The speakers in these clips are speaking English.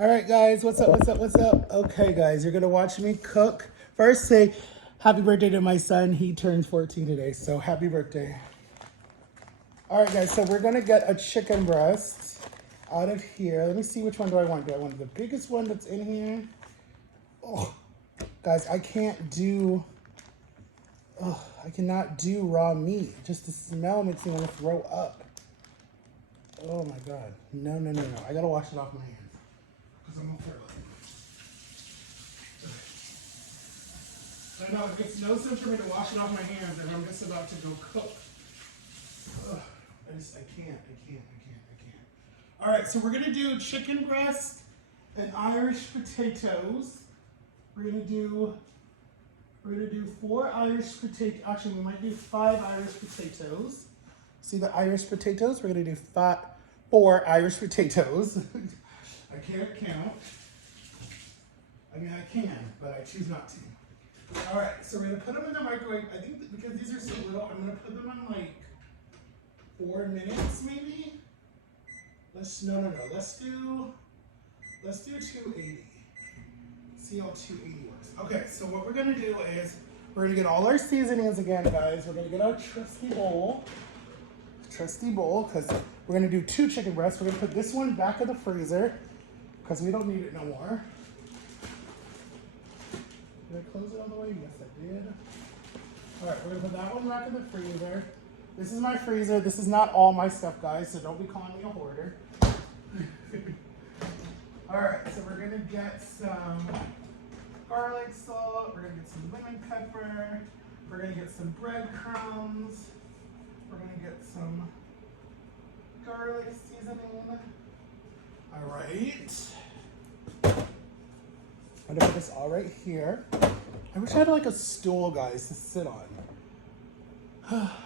All right, guys, what's up, what's up, what's up? Okay, guys, you're going to watch me cook. First, say happy birthday to my son. He turns 14 today, so happy birthday. All right, guys, so we're going to get a chicken breast out of here. Let me see, which one do I want? Do I want the biggest one that's in here? Oh, guys, I cannot do raw meat. Just the smell makes me want to throw up. Oh, my God. No. I got to wash it off my hands. Because I'm going to throw it. I know, it makes no sense for me to wash it off my hands and I'm just about to go cook. Ugh, I can't. All right, so we're gonna do chicken breast and Irish potatoes. We're gonna do 4 Irish potatoes. Actually, we might do 5 Irish potatoes. See the Irish potatoes? We're gonna do 4 Irish potatoes. I can't count. I mean, I can, but I choose not to. All right, so we're gonna put them in the microwave. I think that because these are so little, I'm gonna put them in like 4 minutes, maybe. Let's do 280. See how 280 works. Okay, so what we're gonna do is we're gonna get all our seasonings again, guys. We're gonna get our trusty bowl, because we're gonna do 2 chicken breasts. We're gonna put this one back in the freezer because we don't need it no more. Did I close it all the way? Yes, I did. All right, we're gonna put that one back in the freezer. This is my freezer. This is not all my stuff, guys, so don't be calling me a hoarder. All right, so we're gonna get some garlic salt. We're gonna get some lemon pepper. We're gonna get some breadcrumbs. We're gonna get some garlic seasoning. All right. I'm gonna put this all right here. I wish I had like a stool, guys, to sit on.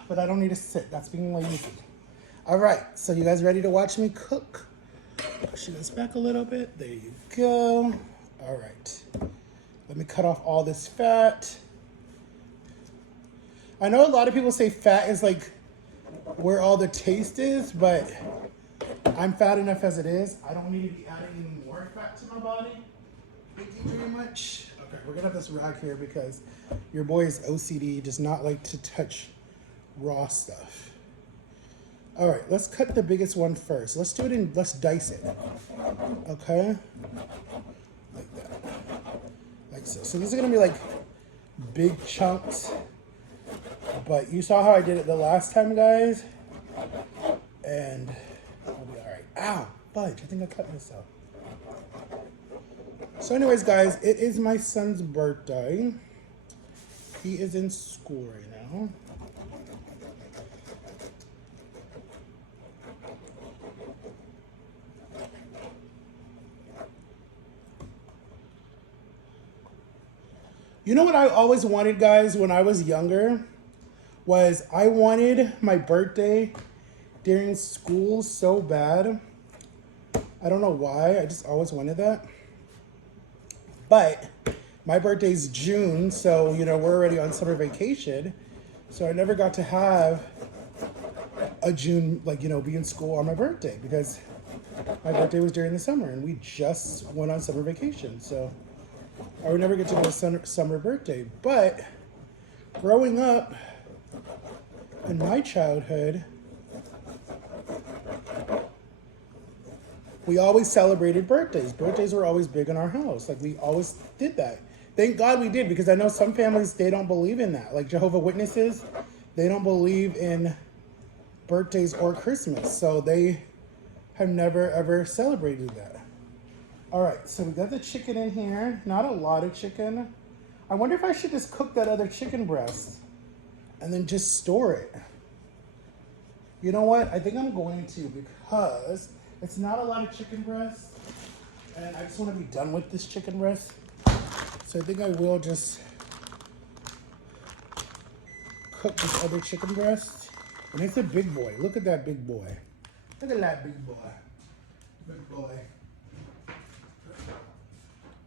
But I don't need to sit. That's being lazy. All right, so you guys ready to watch me cook? Push this back a little bit. There you go. All right. Let me cut off all this fat. I know a lot of people say fat is like where all the taste is, but I'm fat enough as it is. I don't need to be adding any more fat to my body. Thank you very much. Okay, we're gonna have this rag here because your boy's OCD does not like to touch raw stuff. All right, let's cut the biggest one first. Let's dice it. Okay? Like that. Like so. So these are gonna be like big chunks. But you saw how I did it the last time, guys. And I'll be all right. Ow, fudge, I think I cut myself. So anyways, guys, it is my son's birthday. He is in school right now. You know what I always wanted, guys, when I was younger? Was I wanted my birthday during school so bad. I don't know why. I just always wanted that. But my birthday's June, so, you know, we're already on summer vacation. So I never got to have a June, like, you know, be in school on my birthday because my birthday was during the summer and we just went on summer vacation. So I would never get to go to summer birthday. But growing up in my childhood, we always celebrated birthdays. Birthdays were always big in our house. Like, we always did that. Thank God we did, because I know some families, they don't believe in that. Like Jehovah's Witnesses, they don't believe in birthdays or Christmas. So they have never, ever celebrated that. All right, so we got the chicken in here. Not a lot of chicken. I wonder if I should just cook that other chicken breast and then just store it. You know what? I think I'm going to, because it's not a lot of chicken breast, and I just want to be done with this chicken breast. So I think I will just cook this other chicken breast. And it's a big boy. Look at that big boy. Look at that big boy. Big boy.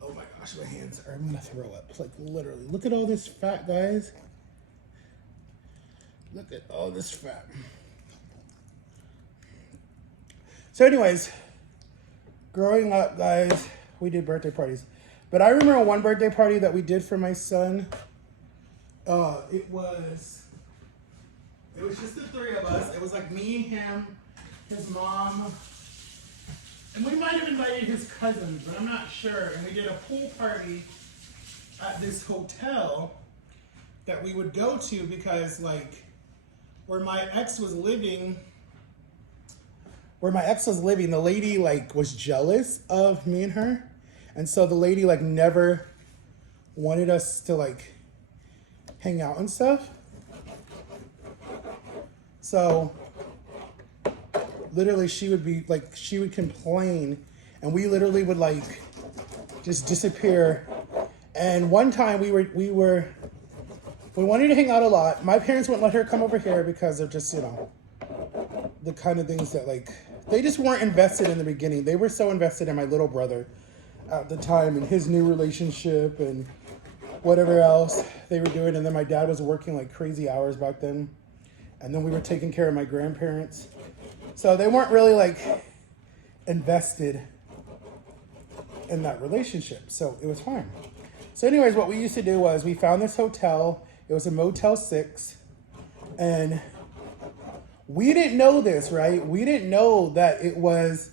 Oh my gosh, my hands are, I'm gonna throw up. Like, literally. Look at all this fat, guys. Look at all this fat. So anyways, growing up, guys, we did birthday parties. But I remember one birthday party that we did for my son. It was just the three of us. It was like me, him, his mom, and we might have invited his cousins, but I'm not sure. And we did a pool party at this hotel that we would go to because, like, where my ex was living, the lady, like, was jealous of me and her. And so the lady, like, never wanted us to, like, hang out and stuff. So literally she would be like, she would complain, and we literally would, like, just disappear. And one time we wanted to hang out a lot. My parents wouldn't let her come over here because of just, you know, the kind of things that, like, they just weren't invested in the beginning. They were so invested in my little brother at the time and his new relationship and whatever else they were doing. And then my dad was working like crazy hours back then. And then we were taking care of my grandparents. So they weren't really, like, invested in that relationship. So it was fine. So anyways, what we used to do was we found this hotel. It was a Motel 6. And we didn't know this, right? We didn't know that it was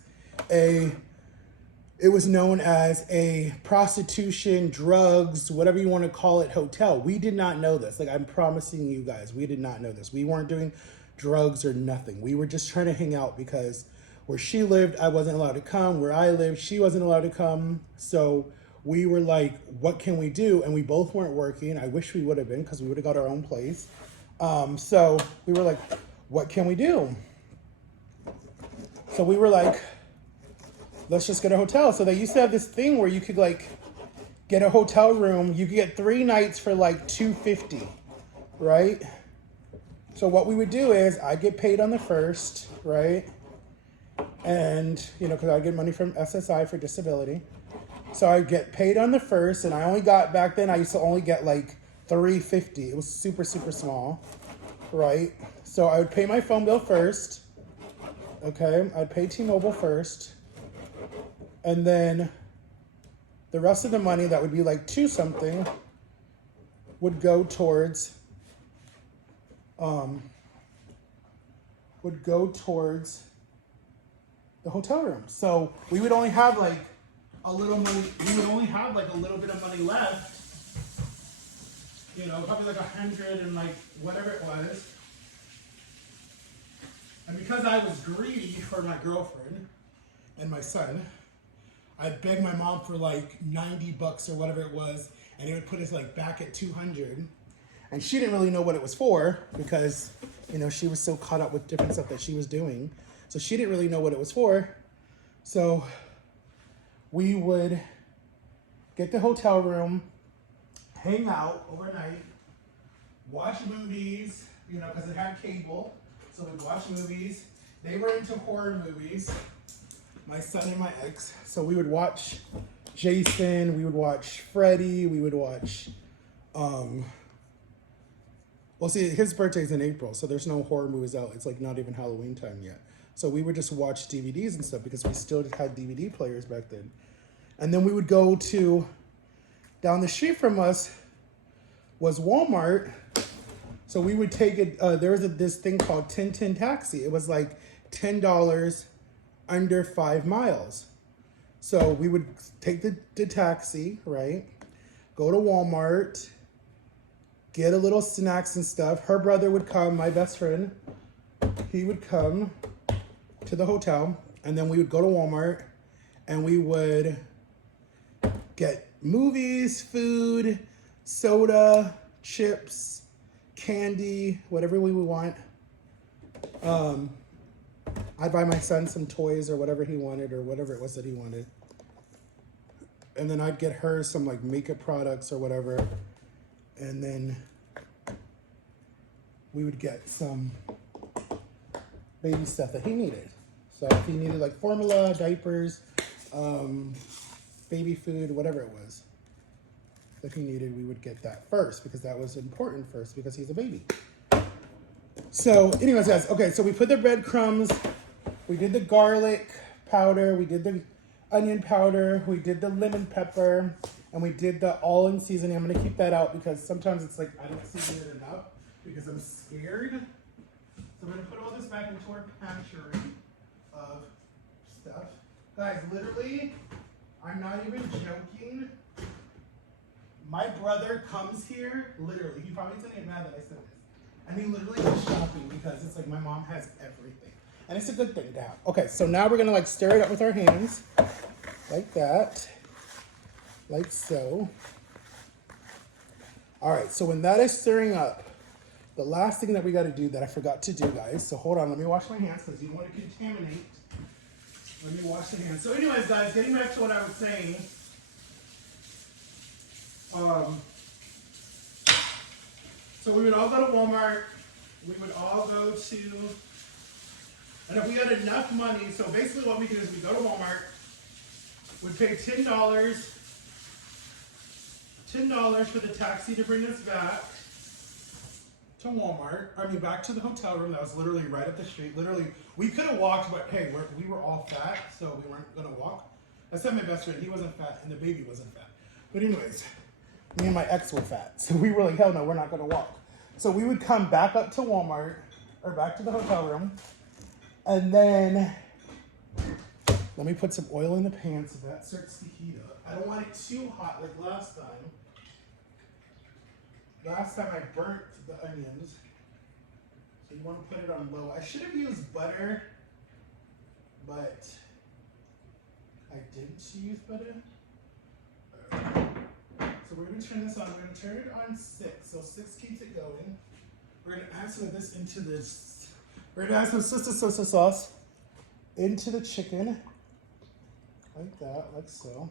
known as a prostitution, drugs, whatever you want to call it, hotel. We did not know this. Like, I'm promising you guys, we did not know this. We weren't doing drugs or nothing. We were just trying to hang out because where she lived, I wasn't allowed to come. Where I lived, she wasn't allowed to come. So we were like, what can we do? And we both weren't working. I wish we would have been because we would have got our own place. So we were like, what can we do? So we were like, let's just get a hotel. So they used to have this thing where you could, like, get a hotel room. You could get 3 nights for like $250, right? So what we would do is I'd get paid on the first, right? And, you know, because I get money from SSI for disability. So I'd get paid on the first, and I only got, back then I used to only get like $350. It was super, super small, right? So I would pay my phone bill first, okay? I'd pay T-Mobile first. And then the rest of the money, that would be like $2 something, would go towards the hotel room. So we would only have like a little money. We would only have like a little bit of money left. You know, probably like 100 and like whatever it was. And because I was greedy for my girlfriend and my son, I'd beg my mom for like $90 or whatever it was, and it would put us like back at 200. And she didn't really know what it was for because, you know, she was so caught up with different stuff that she was doing. So she didn't really know what it was for. So we would get the hotel room, hang out overnight, watch movies, you know, because it had cable. So we'd watch movies. They were into horror movies, my son and my ex. So we would watch Jason, we would watch Freddy, we would watch, well, see, his birthday's in April, so there's no horror movies out. It's like not even Halloween time yet. So we would just watch DVDs and stuff because we still had DVD players back then. And then we would go to, down the street from us was Walmart. So we would take it, there was this thing called 10-10 Taxi. It was like $10 under 5 miles. So we would take the taxi, right? Go to Walmart, get a little snacks and stuff. Her brother would come, my best friend. He would come to the hotel, and then we would go to Walmart, and we would get movies, food, soda, chips, candy, whatever we would want. I'd buy my son some toys or whatever he wanted or whatever it was that he wanted. And then I'd get her some like makeup products or whatever. And then we would get some baby stuff that he needed. So if he needed like formula, diapers, baby food, whatever it was that he needed, we would get that first because that was important first because he's a baby. So anyways, guys, okay, so we put the breadcrumbs, we did the garlic powder, we did the onion powder, we did the lemon pepper, and we did the all-in seasoning. I'm gonna keep that out because sometimes it's like I don't season it enough because I'm scared. So we're gonna put all this back into our pantry of stuff. Guys, literally, I'm not even joking. My brother comes here, literally, he probably gonna get mad that I said this. And he literally goes shopping because it's like my mom has everything. And it's a good thing to have. Okay, so now we're gonna like stir it up with our hands. Like that. Like so. All right, so when that is stirring up, the last thing that we gotta do that I forgot to do, guys, so hold on, let me wash my hands because you don't want to contaminate. Let me wash the hands. So anyways, guys, getting back to what I was saying. So we would all go to Walmart. We would all go to, and if we had enough money, so basically what we do is we go to Walmart, we'd pay $10 for the taxi to bring us back to Walmart. I mean, back to the hotel room that was literally right up the street. Literally, we could have walked, but hey, we were all fat, so we weren't gonna walk. Except my best friend, he wasn't fat, and the baby wasn't fat. But anyways, me and my ex were fat, so we were like, hell no, we're not gonna walk. So we would come back up to Walmart, or back to the hotel room, and then, let me put some oil in the pan so that starts to heat up. I don't want it too hot like last time. Last time I burnt the onions, so you want to put it on low. I should have used butter, but I didn't use butter. So we're going to turn this on. We're going to turn it on 6. So 6 keeps it going. We're going to add some of this into this. We're going to add some sister salsa sauce into the chicken. Like that, like so.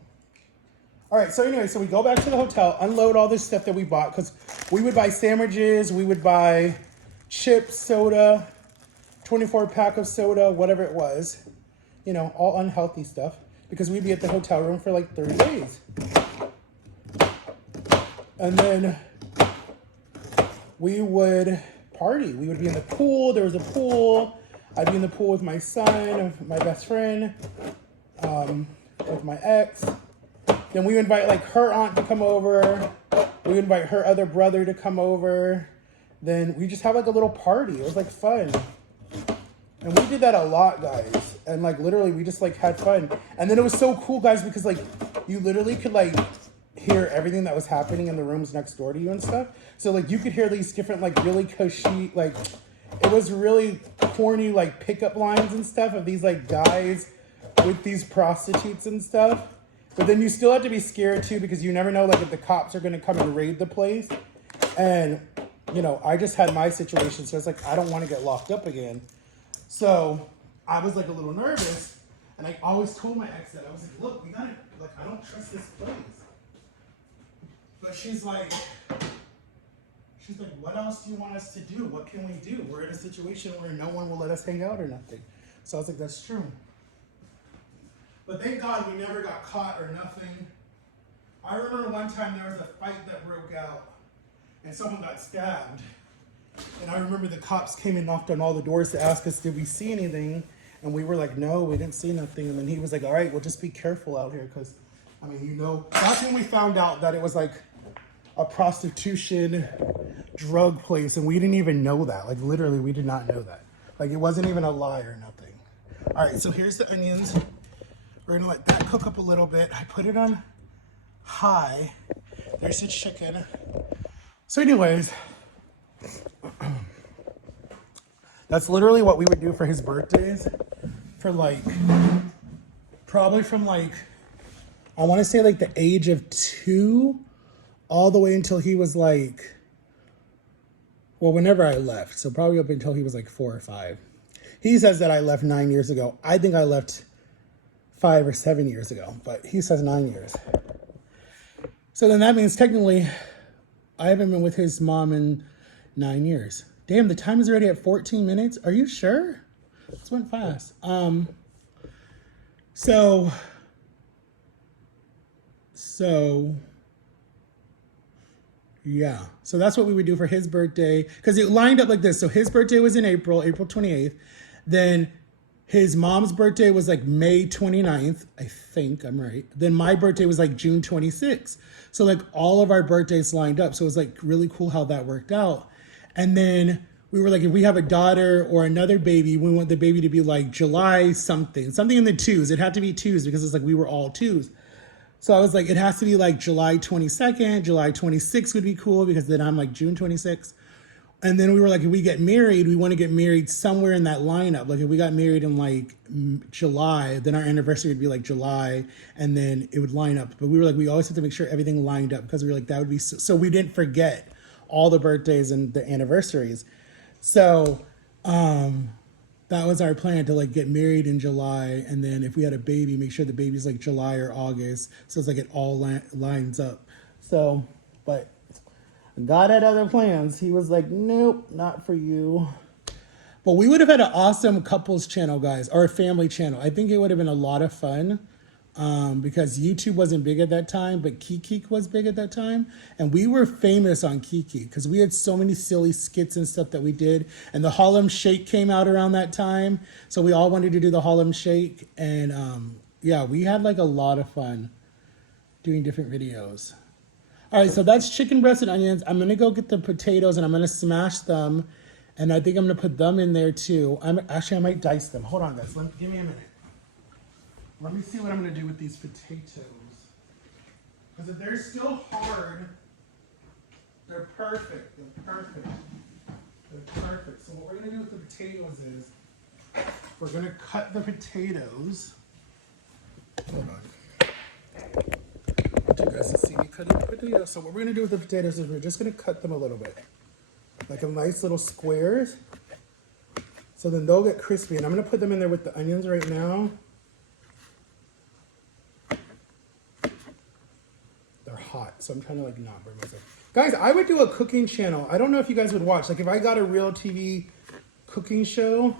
All right, so anyway, so we go back to the hotel, unload all this stuff that we bought, because we would buy sandwiches, we would buy chips, soda, 24-pack of soda, whatever it was. You know, all unhealthy stuff, because we'd be at the hotel room for like 30 days. And then we would party. We would be in the pool. There was a pool. I'd be in the pool with my son, my best friend, with my ex. Then we would invite like her aunt to come over. We would invite her other brother to come over. Then we just have like a little party. It was like fun. And we did that a lot, guys. And like literally we just like had fun. And then it was so cool, guys, because like you literally could like hear everything that was happening in the rooms next door to you and stuff. So like you could hear these different like really cushy, like it was really corny like pickup lines and stuff of these like guys with these prostitutes and stuff. But then you still have to be scared too, because you never know like if the cops are going to come and raid the place. And you know, I just had my situation, so it's like I don't want to get locked up again. So I was like a little nervous, and I always told my ex that I was like, look, we gotta, like, I don't trust this place. But she's like, what else do you want us to do? What can we do? We're in a situation where no one will let us hang out or nothing. So I was like, that's true. But thank God we never got caught or nothing. I remember one time there was a fight that broke out and someone got stabbed. And I remember the cops came and knocked on all the doors to ask us, did we see anything? And we were like, no, we didn't see nothing. And then he was like, all right, well, just be careful out here. Because, I mean, you know, that's when we found out that it was like a prostitution drug place. And we didn't even know that. Like, literally, we did not know that. Like, it wasn't even a lie or nothing. All right, so here's the onions. We're gonna let that cook up a little bit. I put it on high. There's the chicken. So anyways, that's literally what we would do for his birthdays. For like, probably from like, I wanna say like the age of 2 all the way until he was like, well, whenever I left. So probably up until he was like 4 or 5. He says that I left 9 years ago. I think I left 5 or 7 years ago, but he says 9 years. So then that means technically I haven't been with his mom in 9 years. Damn, the time is already at 14 minutes. Are you sure? This went fast. So yeah. So that's what we would do for his birthday. Because it lined up like this. So his birthday was in April 28th. Then His mom's birthday was like May 29th. I think I'm right. Then my birthday was like June 26th. So like all of our birthdays lined up. So it was like really cool how that worked out. And then we were like, if we have a daughter or another baby, we want the baby to be like July something, something in the twos. It had to be twos because it's like we were all twos. So I was like, it has to be like July 22nd, July 26th would be cool because then I'm like June 26th. And then we were like, if we get married, we want to get married somewhere in that lineup. Like if we got married in like July, then our anniversary would be like July, and then it would line up. But we were like, we always have to make sure everything lined up because we were like, that would be so we didn't forget all the birthdays and the anniversaries. So that was our plan, to like get married in July, and then if we had a baby, make sure the baby's like July or August. So it's like it all lines up. So, but God had other plans. He was like, nope, not for you. But we would have had an awesome couples channel, guys, or a family channel. I think it would have been a lot of fun because YouTube wasn't big at that time, but Kiki was big at that time. And we were famous on Kiki because we had so many silly skits and stuff that we did. And the Harlem Shake came out around that time. So we all wanted to do the Harlem Shake. And yeah, we had like a lot of fun doing different videos. All right, so that's chicken breast and onions. I'm gonna go get the potatoes and I'm gonna smash them, and I think I'm gonna put them in there too. I might dice them. Hold on, guys. Give me a minute. Let me see what I'm gonna do with these potatoes. Because if they're still hard, they're perfect. They're perfect. They're perfect. So what we're gonna do with the potatoes is we're gonna cut the potatoes. Hold on. You guys can see me cutting the potatoes. So what we're gonna do with the potatoes is we're just gonna cut them a little bit, like a nice little squares. So then they'll get crispy, and I'm gonna put them in there with the onions right now. They're hot, so I'm trying to like not burn myself. Guys, I would do a cooking channel. I don't know if you guys would watch. Like if I got a real TV cooking show,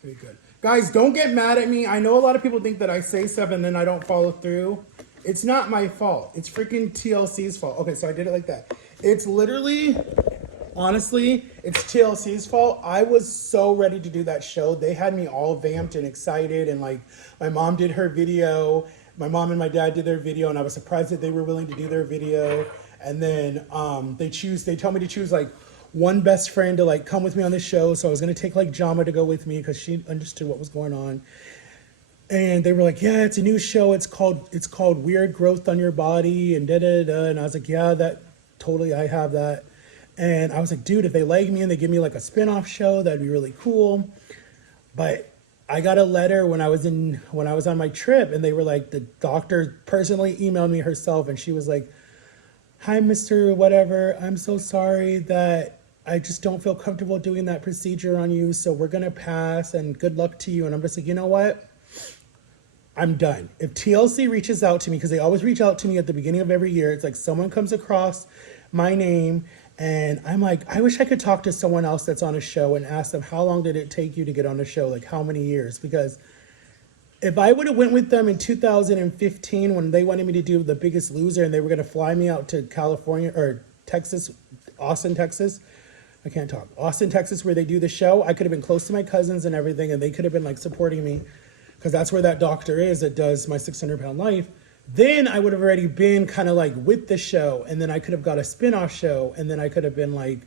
pretty good. Guys, don't get mad at me. I know a lot of people think that I say stuff and then I don't follow through. It's not my fault. It's freaking TLC's fault. Okay, so I did it like that. It's literally, honestly, it's TLC's fault. I was so ready to do that show. They had me all vamped and excited, and like my mom did her video. My mom and my dad did their video, and I was surprised that they were willing to do their video. And then they told me to choose like one best friend to like come with me on the show. So I was gonna take like Jama to go with me because she understood what was going on. And they were like, yeah, it's a new show. It's called Weird Growth on Your Body and da-da-da. And I was like, yeah, that totally, I have that. And I was like, dude, if they like me and they give me like a spin-off show, that'd be really cool. But I got a letter when I was on my trip, and they were like, the doctor personally emailed me herself, and she was like, hi, Mr. Whatever, I'm so sorry that I just don't feel comfortable doing that procedure on you. So we're going to pass, and good luck to you. And I'm just like, you know what? I'm done. If TLC reaches out to me, because they always reach out to me at the beginning of every year, it's like someone comes across my name and I'm like, I wish I could talk to someone else that's on a show and ask them, how long did it take you to get on the show? Like how many years? Because if I would have went with them in 2015 when they wanted me to do The Biggest Loser and they were going to fly me out to California or Texas, Austin, Texas. I can't talk. Austin, Texas, where they do the show. I could have been close to my cousins and everything, and they could have been like supporting me, because that's where that doctor is that does my 600-pound life. Then I would have already been kind of like with the show, and then I could have got a spin-off show, and then I could have been like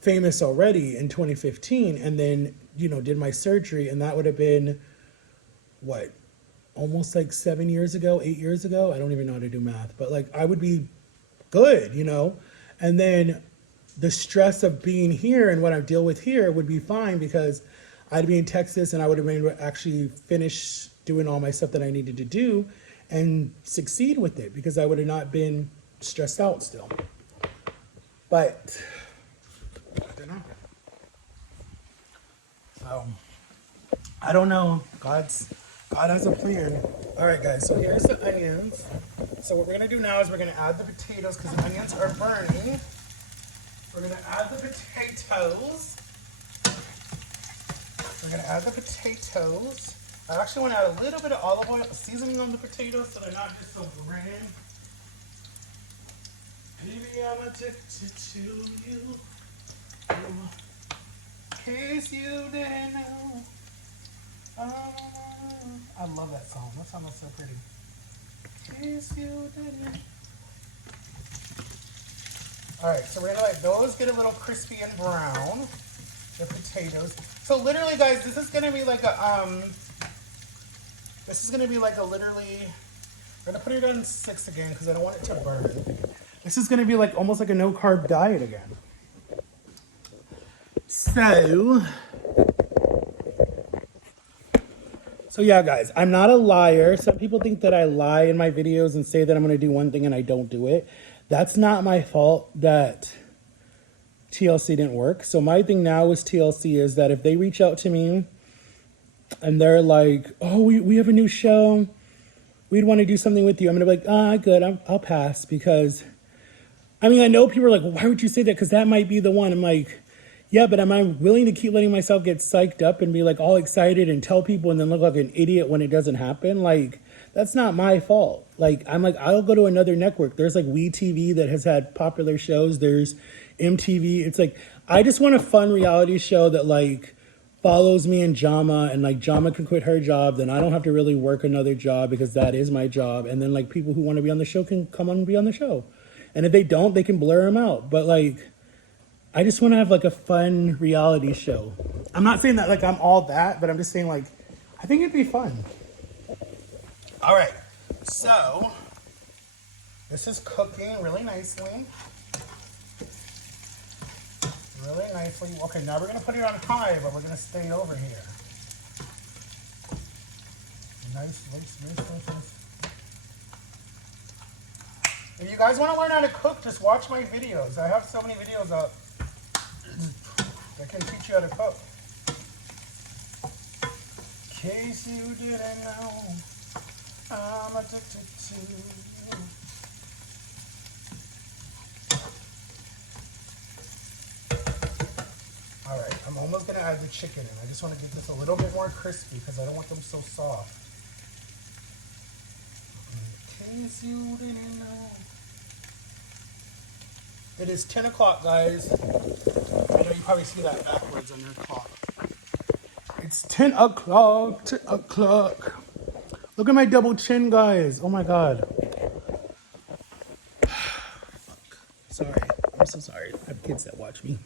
famous already in 2015, and then, you know, did my surgery, and that would have been, what, almost like 7 years ago, 8 years ago? I don't even know how to do math, but like I would be good, you know? And then the stress of being here and what I deal with here would be fine, because I'd be in Texas and I would have been able to actually finish doing all my stuff that I needed to do and succeed with it, because I would have not been stressed out still. But I don't know. So I don't know. God has a plan. All right, guys. So here's the onions. So what we're gonna do now is we're gonna add the potatoes because the onions are burning. We're gonna add the potatoes. We're gonna add the potatoes. I actually want to add a little bit of olive oil seasoning on the potatoes so they're not just so grand. Baby, I'm addicted to you. In case you didn't know. I love that song. That song is so pretty. Kiss you, daddy. All right, so we're gonna let those get a little crispy and brown. The potatoes. So literally, guys, this is gonna be like a literally. We're gonna put it on 6 again because I don't want it to burn. This is gonna be like almost like a no carb diet again. So yeah, guys, I'm not a liar. Some people think that I lie in my videos and say that I'm gonna do one thing and I don't do it. That's not my fault that TLC didn't work. So my thing now with TLC is that if they reach out to me and they're like, oh, we have a new show, we'd want to do something with you, I'm gonna be like, good, I'll pass. Because I mean, I know people are like, well, why would you say that? Because that might be the one. I'm like, yeah, but am I willing to keep letting myself get psyched up and be like all excited and tell people and then look like an idiot when it doesn't happen? Like, that's not my fault. Like, I'm like, I'll go to another network. There's like WeTV that has had popular shows. There's MTV. It's like, I just want a fun reality show that like follows me and Jama, and like Jama can quit her job. Then I don't have to really work another job because that is my job. And then like people who want to be on the show can come on and be on the show. And if they don't, they can blur them out. But like, I just want to have like a fun reality show. I'm not saying that like I'm all that, but I'm just saying like, I think it'd be fun. All right, so this is cooking really nicely. Really nicely. Okay, now we're gonna put it on high, but we're gonna stay over here. Nice. If you guys want to learn how to cook, just watch my videos. I have so many videos up that can teach you how to cook. In case you didn't know, I'm addicted to you. All right, I'm almost gonna add the chicken in. I just want to get this a little bit more crispy because I don't want them so soft. In case you didn't know. It is 10 o'clock, guys. I know you probably see that backwards on your clock. It's 10 o'clock, 10 o'clock. Look at my double chin, guys. Oh my God. Fuck. Sorry. I'm so sorry. I have kids that watch me.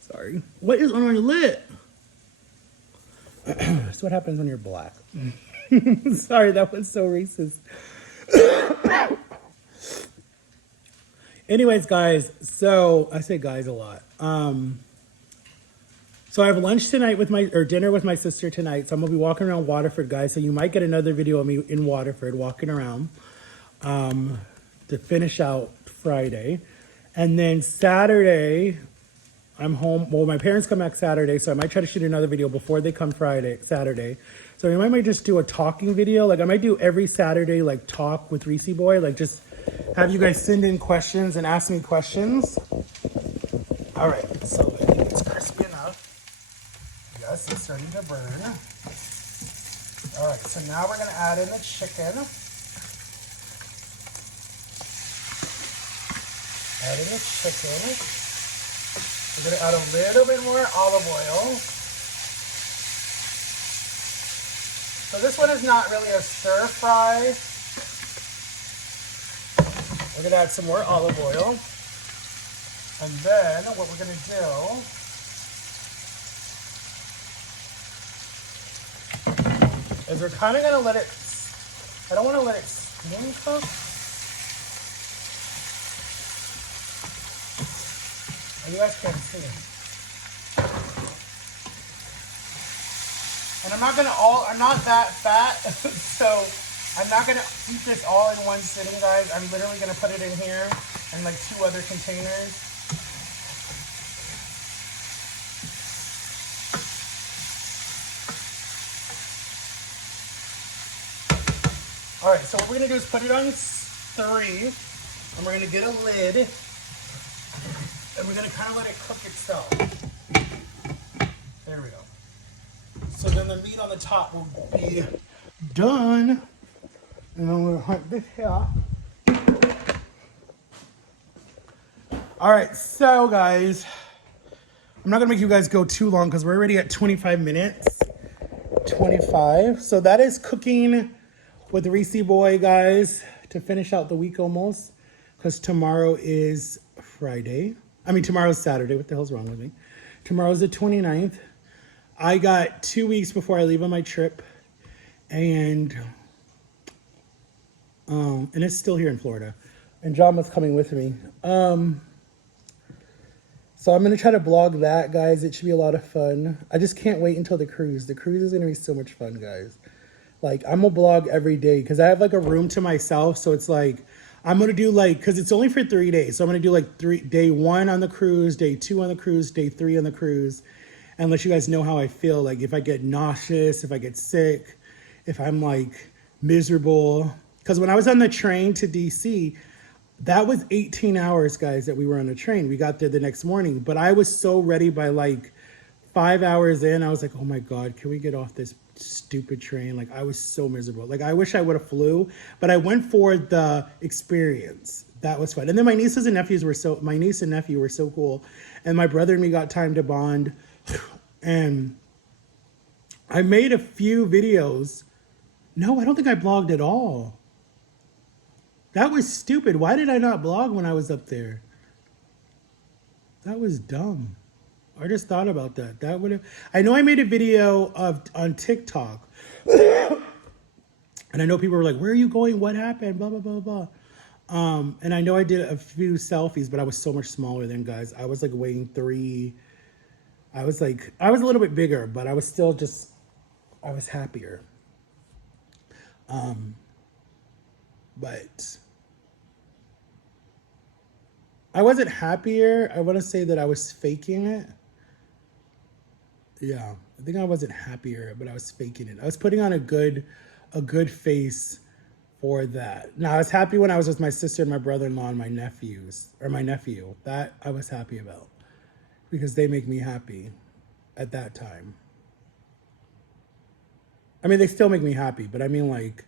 Sorry. What is on my lip? That's what happens when you're black. Sorry, that was so racist. Anyways, guys, so I say guys a lot. So I have lunch tonight or dinner with my sister tonight. So I'm gonna be walking around Waterford, guys. So you might get another video of me in Waterford walking around to finish out Friday. And then Saturday, I'm home. Well, my parents come back Saturday, so I might try to shoot another video before they come Saturday. So I might just do a talking video. Like I might do every Saturday, like talk with Reesie Boy, like just have you guys send in questions and ask me questions. All right, so I think it's crispy enough. Yes, it's starting to burn. All right, so now we're gonna add in the chicken. Add in the chicken. We're gonna add a little bit more olive oil. So this one is not really a stir fry. We're gonna add some more olive oil. And then what we're gonna do is we're kind of gonna let it, I don't wanna let it steam cook. You guys can't see it. And I'm not that fat, so I'm not gonna eat this all in one sitting, guys. I'm literally gonna put it in here and like 2 other containers. All right, so what we're gonna do is put it on 3, and we're gonna get a lid, and we're gonna kind of let it cook itself. There we go. So then the meat on the top will be done. And then we'll hunt this here. All right, so guys, I'm not gonna make you guys go too long because we're already at 25 minutes. 25. So that is cooking with Reesie Boy, guys, to finish out the week almost. Because tomorrow is Friday. I mean, tomorrow's Saturday. What the hell's wrong with me? Tomorrow's the 29th. I got 2 weeks before I leave on my trip. And it's still here in Florida. And Jama's coming with me. So I'm going to try to blog that, guys. It should be a lot of fun. I just can't wait until the cruise. The cruise is going to be so much fun, guys. Like, I'm going to blog every day because I have, like, a room to myself. So it's like, I'm going to do, like, because it's only for 3 days. So I'm going to do, like, day 1 on the cruise, day 2 on the cruise, day 3 on the cruise. And let you guys know how I feel. Like, if I get nauseous, if I get sick, if I'm, like, miserable. Because when I was on the train to D.C., that was 18 hours, guys, that we were on a train. We got there the next morning. But I was so ready by, like, 5 hours in. I was like, oh, my God, can we get off this stupid train? Like, I was so miserable. Like, I wish I would have flew. But I went for the experience. That was fun. And then my niece and nephew were so cool. And my brother and me got time to bond. And I made a few videos. No, I don't think I blogged at all. That was stupid. Why did I not blog when I was up there? That was dumb. I just thought about that. That would have. I know I made a video on TikTok, and I know people were like, "Where are you going? What happened?" Blah blah blah blah. And I know I did a few selfies, but I was so much smaller than guys. I was like weighing 3. I was a little bit bigger, but I was still just. I was happier. But I wasn't happier. I want to say that I was faking it. Yeah, I think I wasn't happier, but I was faking it. I was putting on a good face for that. Now, I was happy when I was with my sister and my brother-in-law and my nephew. That I was happy about because they make me happy at that time. I mean, they still make me happy, but I mean, like,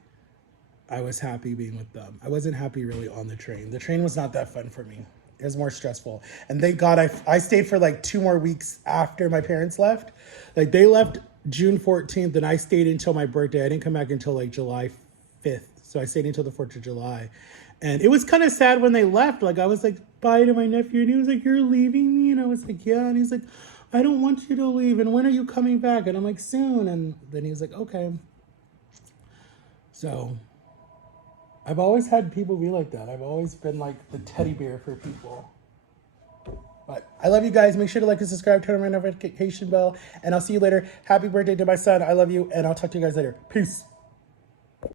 I was happy being with them. I wasn't happy really on the train. The train was not that fun for me. It was more stressful. And thank God I stayed for like 2 more weeks after my parents left. Like, they left June 14th and I stayed until my birthday. I didn't come back until like July 5th. So I stayed until the 4th of July. And it was kind of sad when they left. Like, I was like, bye to my nephew. And he was like, you're leaving me? And I was like, yeah. And he's like, I don't want you to leave. And when are you coming back? And I'm like, soon. And then he was like, okay. So I've always had people be like that. I've always been like the teddy bear for people. But I love you guys. Make sure to like and subscribe, turn on my notification bell, and I'll see you later. Happy birthday to my son. I love you, and I'll talk to you guys later. Peace.